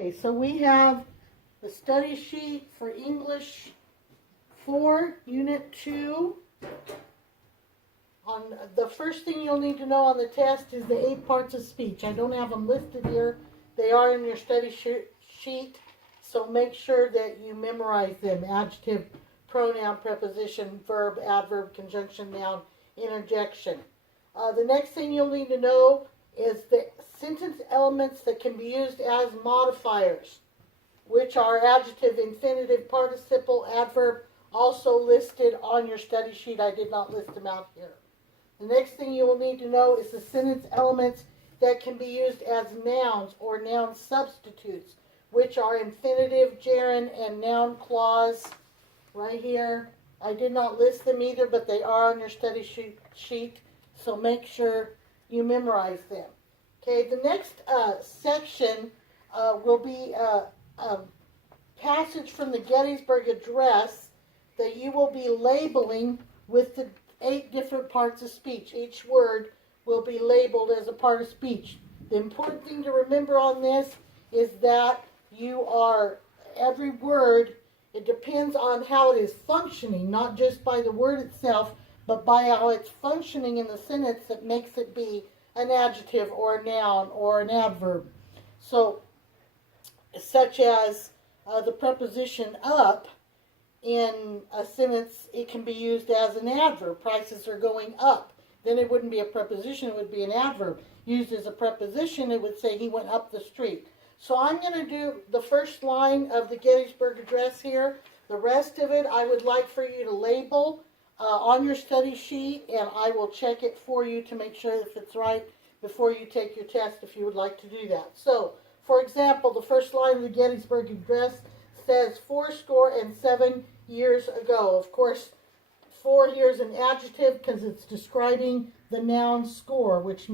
Okay, so we have the study sheet for English 4, Unit 2. On the first thing you'll need to know on the test is the 8 parts of speech. I don't have them listed here. They are in your study sheet, so make sure that you memorize them. Adjective, pronoun, preposition, verb, adverb, conjunction, noun, interjection. The next thing you'll need to know is the sentence elements that can be used as modifiers, which are adjective, infinitive, participle, adverb, also listed on your study sheet. I did not list them out here. The next thing you will need to know is the sentence elements that can be used as nouns or noun substitutes, which are infinitive, gerund, and noun clause right here. I did not list them either, but they are on your study sheet, so make sure you memorize them. Okay, the next section will be a passage from the Gettysburg Address that you will be labeling with the 8 different parts of speech. Each word will be labeled as a part of speech. The important thing to remember on this is that every word, it depends on how it is functioning, not just by the word itself, but by how it's functioning in the sentence that makes it be an adjective or a noun or an adverb. So, such as the preposition up, in a sentence, it can be used as an adverb. Prices are going up. Then it wouldn't be a preposition, it would be an adverb. Used as a preposition, it would say he went up the street. So I'm going to do the first line of the Gettysburg Address here. The rest of it I would like for you to label on your study sheet, and I will check it for you to make sure if it's right before you take your test if you would like to do that. So, for example, the first line of the Gettysburg Address says 77 years ago. Of course, 4 here is an adjective because it's describing the noun score, which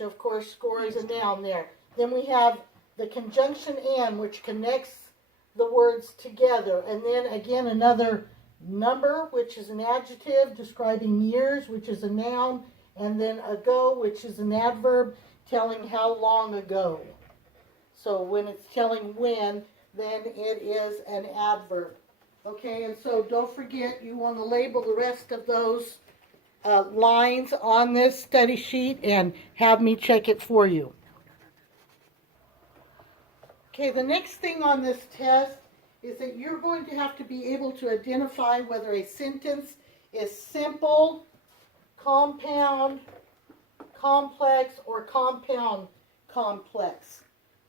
of course score is a noun there. Then we have the conjunction and, which connects the words together. And then again another number, which is an adjective describing years, which is a noun. And then ago, which is an adverb telling how long ago. So when it's telling when, then it is an adverb. Okay, and so don't forget, you want to label the rest of those lines on this study sheet and have me check it for you. Okay, the next thing on this test is that you're going to have to be able to identify whether a sentence is simple, compound, complex, or compound complex.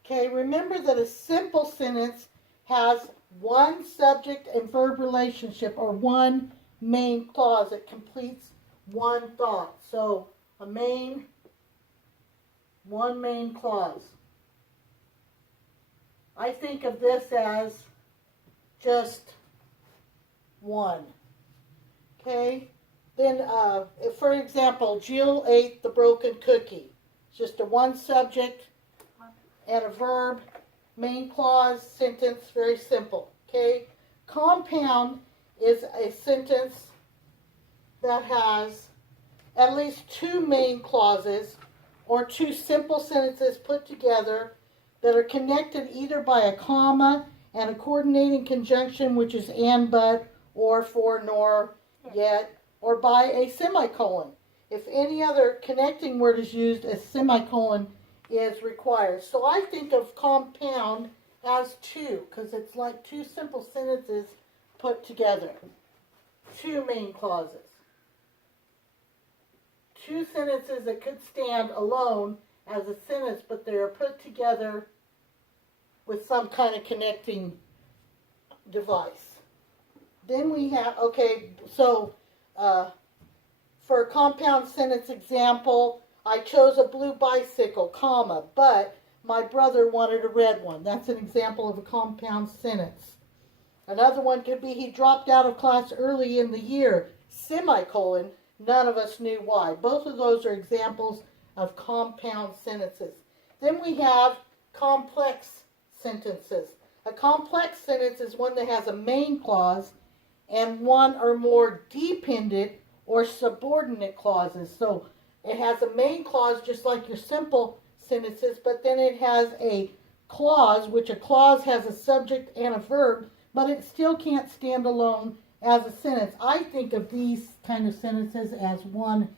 Okay, remember that a simple sentence has one subject and verb relationship, or one main clause that completes one thought. So one main clause. I think of this as just one. Okay, then for example, Jill ate the broken cookie. It's just a one subject and a verb, main clause, sentence, very simple. Okay, compound is a sentence that has at least 2 main clauses or 2 simple sentences put together that are connected either by a comma and a coordinating conjunction, which is and, but, or, for, nor, yet, or by a semicolon. If any other connecting word is used, a semicolon is required. So I think of compound as 2, because it's like 2 simple sentences put together. 2 main clauses. 2 sentences that could stand alone as a sentence, but they are put together with some kind of connecting device. Then we have, okay, so for a compound sentence example, I chose a blue bicycle, comma, but my brother wanted a red one. That's an example of a compound sentence. Another one could be he dropped out of class early in the year, semicolon, none of us knew why. Both of those are examples of compound sentences. Then we have complex sentences. A complex sentence is one that has a main clause and one or more dependent or subordinate clauses. So it has a main clause just like your simple sentences, but then it has a clause, which a clause has a subject and a verb, but it still can't stand alone as a sentence. I think of these kind of sentences as 1.5.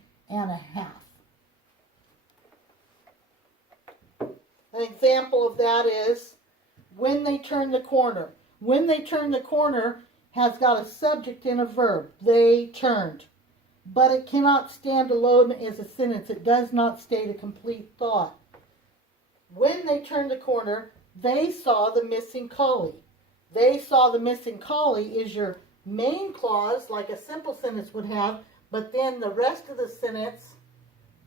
An example of that is when they turn the corner. When they turn the corner has got a subject and a verb. They turned. But it cannot stand alone as a sentence. It does not state a complete thought. When they turned the corner, they saw the missing collie. They saw the missing collie is your main clause, like a simple sentence would have, but then the rest of the sentence,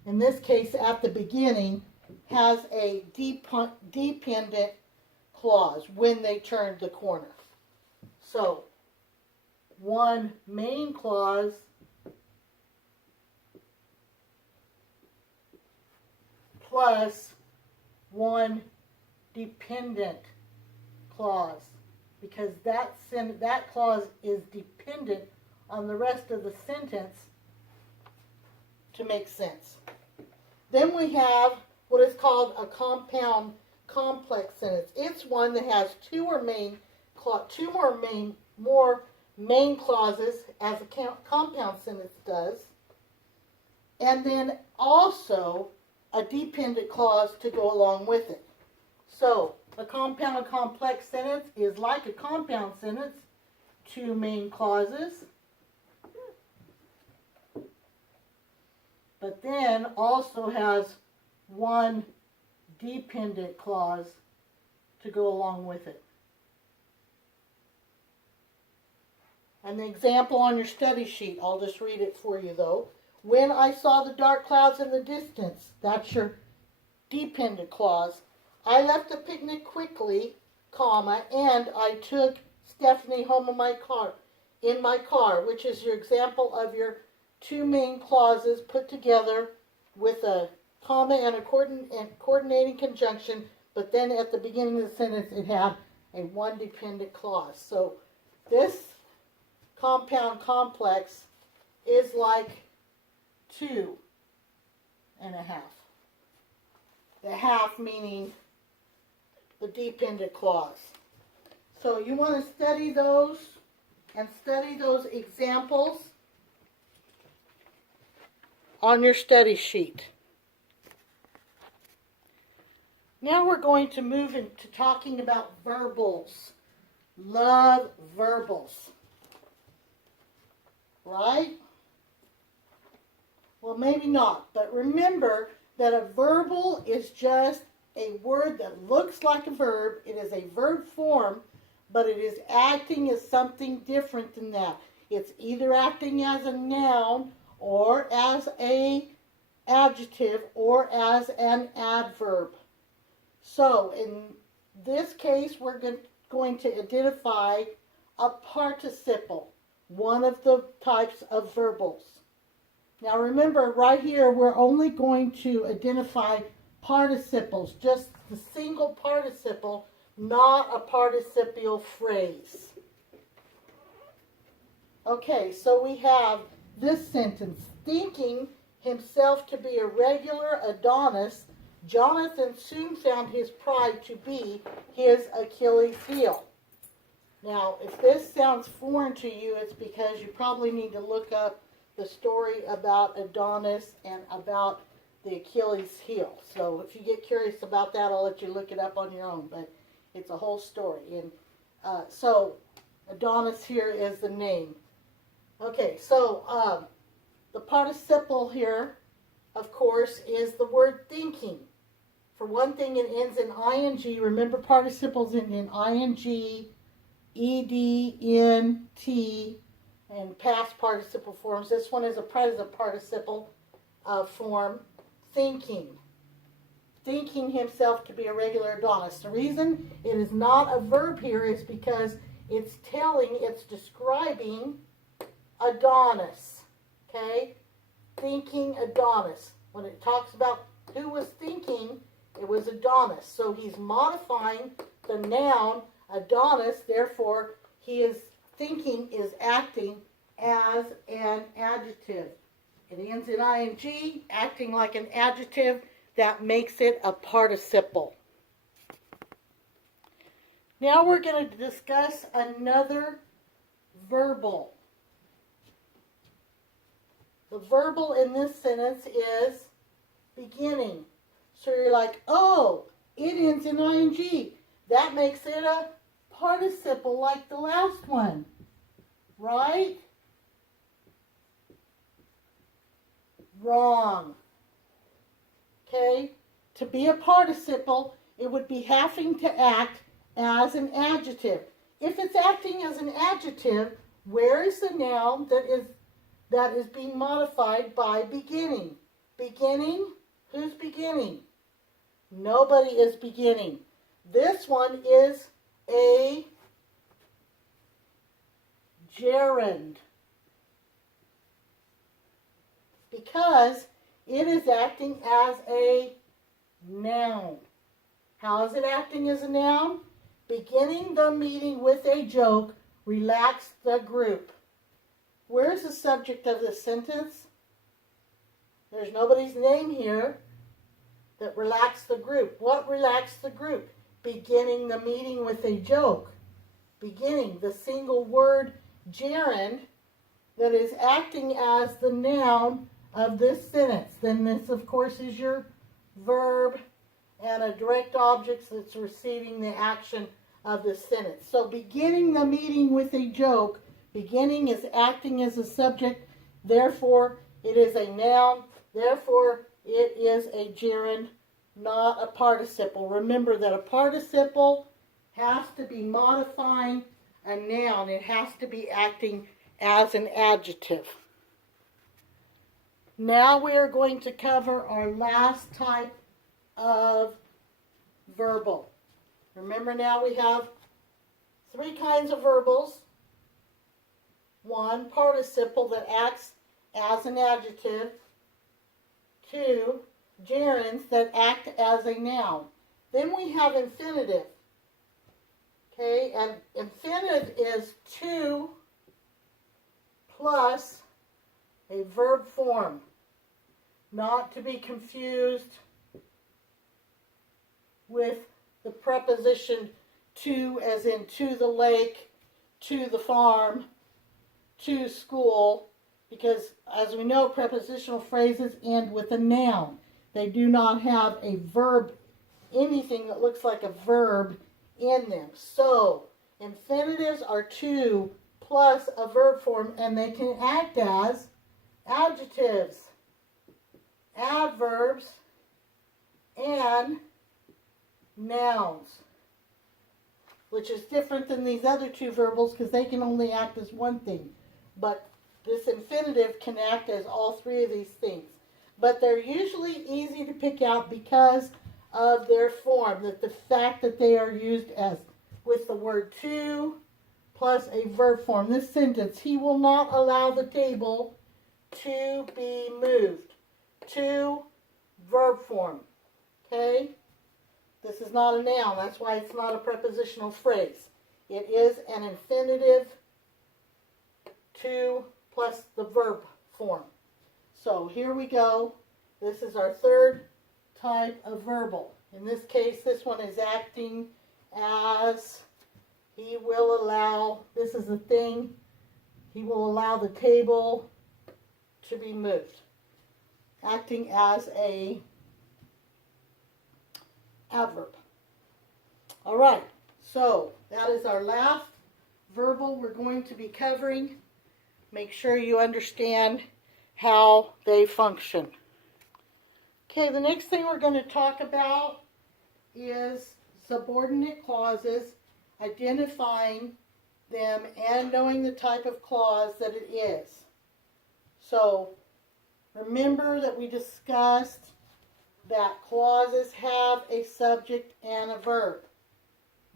in this case at the beginning, has a dependent clause, when they turned the corner. So, one main clause plus one dependent clause, because that clause is dependent on the rest of the sentence to make sense. Then we have what is called a compound complex sentence. It's one that has two more main clauses, as a compound sentence does, and then also a dependent clause to go along with it. So, a compound complex sentence is like a compound sentence, two main clauses, but then also has one dependent clause to go along with it. And the example on your study sheet, I'll just read it for you though. When I saw the dark clouds in the distance, that's your dependent clause. I left the picnic quickly, comma, and I took Stephanie home in my car, which is your example of your two main clauses put together with a comma and a coordinating conjunction, but then at the beginning of the sentence it had a one dependent clause. So this compound complex is like 2.5. The half meaning the dependent clause. So you want to study those and study those examples on your study sheet. Now we're going to move into talking about verbals. Love verbals. Right? Well, maybe not, but remember that a verbal is just a word that looks like a verb. It is a verb form, but it is acting as something different than that. It's either acting as a noun or as an adjective or as an adverb. So in this case, we're going to identify a participle, one of the types of verbals. Now remember, right here, we're only going to identify participles, just the single participle, not a participial phrase. Okay, so we have this sentence. Thinking himself to be a regular Adonis, Jonathan soon found his pride to be his Achilles' heel. Now, if this sounds foreign to you, it's because you probably need to look up the story about Adonis and about the Achilles' heel. So if you get curious about that, I'll let you look it up on your own. But it's a whole story. And so Adonis here is the name. Okay, so the participle here, of course, is the word thinking. For one thing, it ends in ing. Remember, participles end in ing, ed, nt, and past participle forms. This one is a present participle form. Thinking. Thinking himself to be a regular Adonis. The reason it is not a verb here is because it's describing Adonis. Okay? Thinking Adonis. When it talks about who was thinking, it was Adonis. So he's modifying the noun Adonis, therefore thinking is acting as an adjective. It ends in ing, acting like an adjective. That makes it a participle. Now we're going to discuss another verbal. The verbal in this sentence is beginning. So you're like, oh, it ends in ing. That makes it a participle like the last one, right? Wrong. Okay? To be a participle, it would be having to act as an adjective. If it's acting as an adjective, where is the noun that is being modified by beginning? Beginning? Who's beginning? Nobody is beginning. This one is a gerund, because it is acting as a noun. How is it acting as a noun? Beginning the meeting with a joke, relax the group. Where's the subject of this sentence? There's nobody's name here that relaxed the group. What relaxed the group? Beginning the meeting with a joke. Beginning, the single word gerund that is acting as the noun of this sentence. Then this, of course, is your verb and a direct object that's receiving the action of this sentence. So beginning the meeting with a joke, beginning is acting as a subject, therefore it is a noun, therefore it is a gerund, not a participle. Remember that a participle has to be modifying a noun. It has to be acting as an adjective. Now we are going to cover our last type of verbal. Remember, now we have three kinds of verbals. One, participle that acts as an adjective. Two, gerunds that act as a noun. Then we have infinitive. Okay, and infinitive is to plus a verb form. Not to be confused with the preposition to, as in to the lake, to the farm, to school, because as we know, prepositional phrases end with a noun. They do not have a verb, anything that looks like a verb in them. So infinitives are to plus a verb form, and they can act as adjectives, adverbs, and nouns, which is different than these other two verbals because they can only act as one thing. But this infinitive can act as all three of these things. But they're usually easy to pick out because of their form, that the fact that they are used as with the word to plus a verb form. This sentence, he will not allow the table to be moved. To, verb form. Okay? This is not a noun. That's why it's not a prepositional phrase. It is an infinitive to plus the verb form. So here we go. This is our third type of verbal. In this case, this one is acting as he will allow, this is the thing, he will allow the table to be moved. Acting as a adverb. All right, so that is our last verbal we're going to be covering. Make sure you understand how they function. Okay, the next thing we're going to talk about is subordinate clauses, identifying them and knowing the type of clause that it is. So remember that we discussed that clauses have a subject and a verb.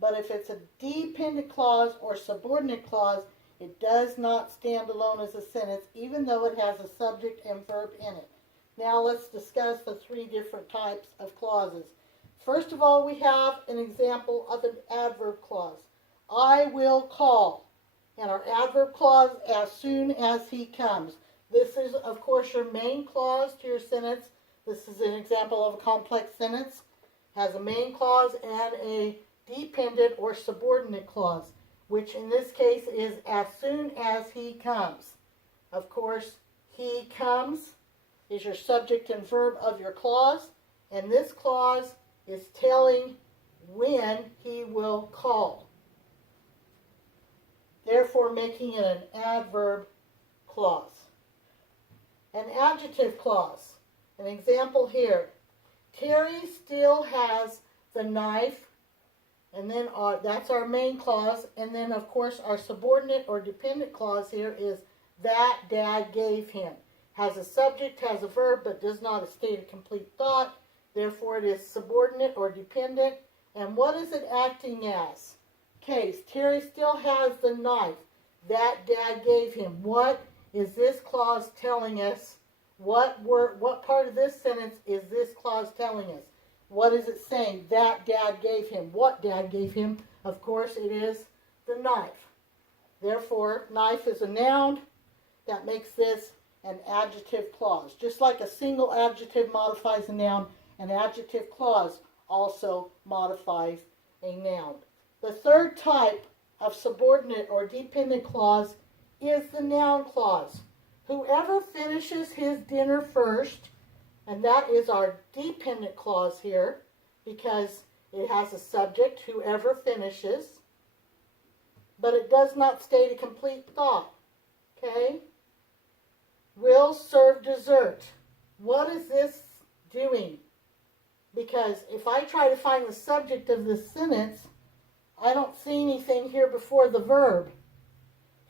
But if it's a dependent clause or subordinate clause, it does not stand alone as a sentence, even though it has a subject and verb in it. Now let's discuss the three different types of clauses. First of all, we have an example of an adverb clause. I will call. And our adverb clause, as soon as he comes. This is, of course, your main clause to your sentence. This is an example of a complex sentence. Has a main clause and a dependent or subordinate clause, which in this case is as soon as he comes. Of course, he comes is your subject and verb of your clause, and this clause is telling when he will call, therefore making it an adverb clause. An adjective clause. An example here. Terry still has the knife, and then that's our main clause, and then of course our subordinate or dependent clause here is that Dad gave him. Has a subject, has a verb, but does not state a complete thought. Therefore, it is subordinate or dependent. And what is it acting as? Case, Terry still has the knife that Dad gave him. What is this clause telling us? What part of this sentence is this clause telling us? What is it saying? That Dad gave him. What Dad gave him? Of course, it is the knife. Therefore, knife is a noun. That makes this an adjective clause. Just like a single adjective modifies a noun, an adjective clause also modifies a noun. The third type of subordinate or dependent clause is the noun clause. Whoever finishes his dinner first, and that is our dependent clause here because it has a subject, whoever finishes, but it does not state a complete thought. Okay? Will serve dessert. What is this doing? Because if I try to find the subject of this sentence, I don't see anything here before the verb,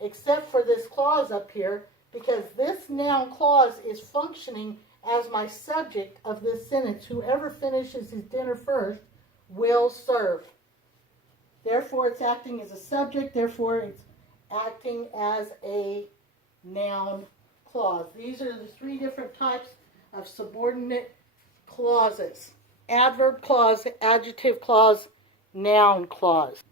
except for this clause up here, because this noun clause is functioning as my subject of this sentence. Whoever finishes his dinner first will serve. Therefore, it's acting as a subject. Therefore, it's acting as a noun clause. These are the three different types of subordinate clauses. Adverb clause, adjective clause, noun clause.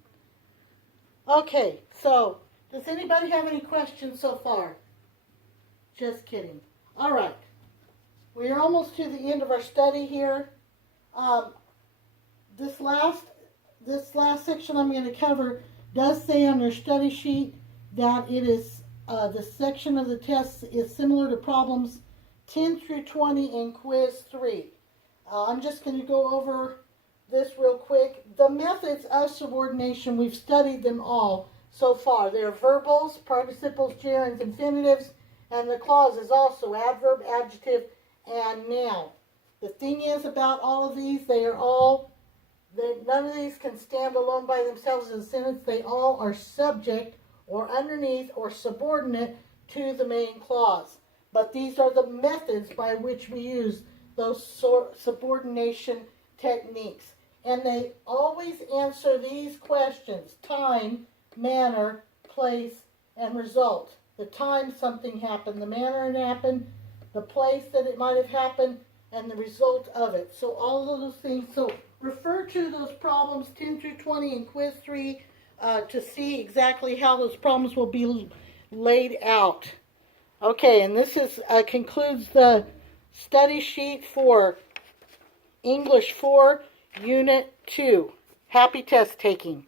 Okay, so does anybody have any questions so far? Just kidding. All right. We are almost to the end of our study here. This last section I'm going to cover does say on your study sheet that it is the section of the test is similar to problems 10 through 20 in quiz 3. I'm just going to go over this real quick. The methods of subordination, we've studied them all so far. They're verbals, participles, gerunds, infinitives, and the clauses also, adverb, adjective, and noun. The thing is about all of these, none of these can stand alone by themselves in a sentence. They all are subject or underneath or subordinate to the main clause. But these are the methods by which we use those subordination techniques. And they always answer these questions: time, manner, place, and result. The time something happened, the manner it happened, the place that it might have happened, and the result of it. So all of those things. So refer to those problems 10 through 20 in quiz 3 to see exactly how those problems will be laid out. Okay, and this is concludes the study sheet for English 4, Unit 2. Happy test taking.